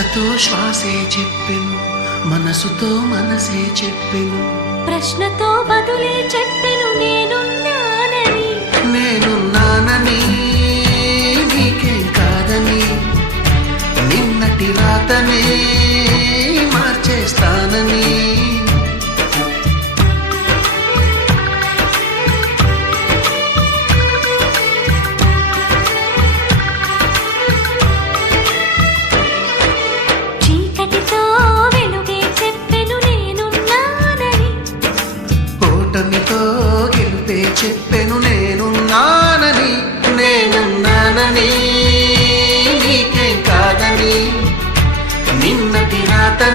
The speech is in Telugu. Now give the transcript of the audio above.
శ్వాసతో శ్వాసే చెప్పెను, మనసుతో మనసే చెప్పెను, ప్రశ్నతో బదులే చెప్పెను నేనున్నానని. నేనున్నానని, నీకేం కాదని, నిన్నటి రాతనే మార్చేస్తానని.